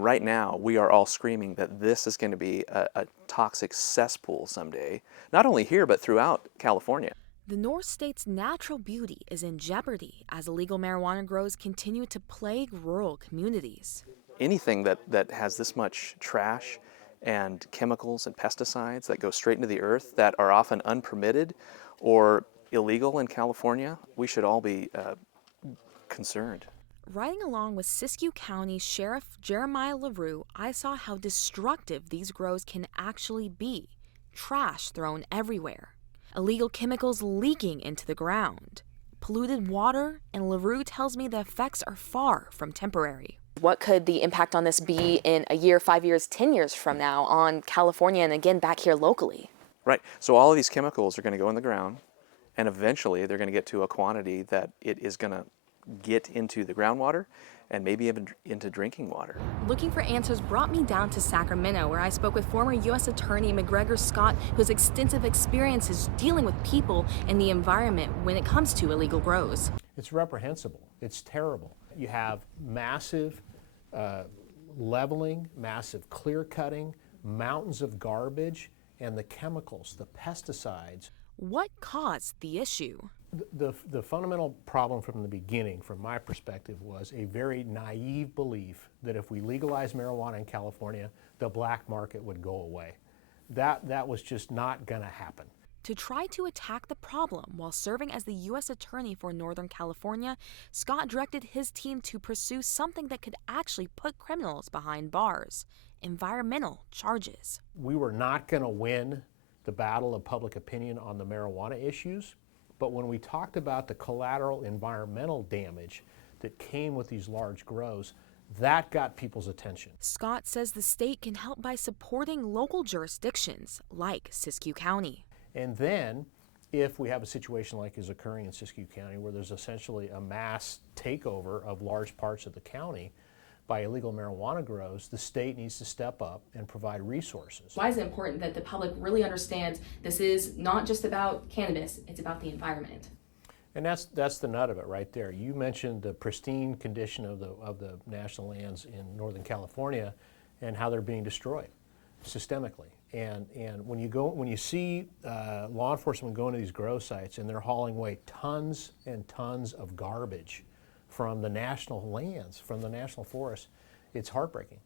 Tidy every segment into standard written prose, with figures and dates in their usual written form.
Right now, we are all screaming that this is going to be a toxic cesspool someday, not only here, but throughout California. The Northstate's natural beauty is in jeopardy as illegal marijuana grows continue to plague rural communities. Anything that has this much trash and chemicals and pesticides that go straight into the earth that are often unpermitted or illegal in California, we should all be concerned. Riding along with Siskiyou County Sheriff Jeremiah LaRue, I saw how destructive these grows can actually be. Trash thrown everywhere, illegal chemicals leaking into the ground, polluted water, and LaRue tells me the effects are far from temporary. What could the impact on this be in a year, 5 years, 10 years from now on California and again back here locally? Right. So all of these chemicals are going to go in the ground, and eventually they're going to get to a quantity that it is going to get into the groundwater and maybe even into drinking water. Looking for answers brought me down to Sacramento, where I spoke with former U.S. Attorney McGregor Scott, who has extensive experiences dealing with people and the environment when it comes to illegal grows. It's reprehensible. It's terrible. You have massive leveling, massive clear cutting, mountains of garbage, and the chemicals, the pesticides. What caused the issue? The fundamental problem from the beginning, from my perspective, was a very naive belief that if we legalize marijuana in California, the black market would go away. That was just not going to happen. To try to attack the problem while serving as the U.S. Attorney for Northern California, Scott directed his team to pursue something that could actually put criminals behind bars: environmental charges. We were not going to win the battle of public opinion on the marijuana issues, but when we talked about the collateral environmental damage that came with these large grows, that got people's attention. Scott says the state can help by supporting local jurisdictions like Siskiyou County. And then, if we have a situation like is occurring in Siskiyou County, where there's essentially a mass takeover of large parts of the county by illegal marijuana grows, the state needs to step up and provide resources. Why is it important that the public really understands this is not just about cannabis, it's about the environment? And that's the nut of it right there. You mentioned the pristine condition of the national lands in Northern California and how they're being destroyed systemically. And when you see law enforcement go into these grow sites and they're hauling away tons and tons of garbage from the national lands, from the national forests, it's heartbreaking.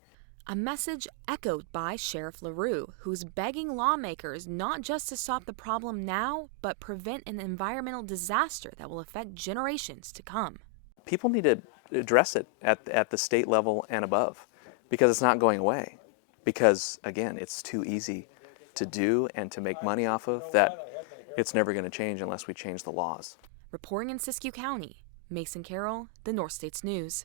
A message echoed by Sheriff LaRue, who's begging lawmakers not just to stop the problem now, but prevent an environmental disaster that will affect generations to come. People need to address it at the state level and above, because it's not going away. Because, again, it's too easy to do and to make money off of that it's never going to change unless we change the laws. Reporting in Siskiyou County, Mason Carroll, the Northstate's News.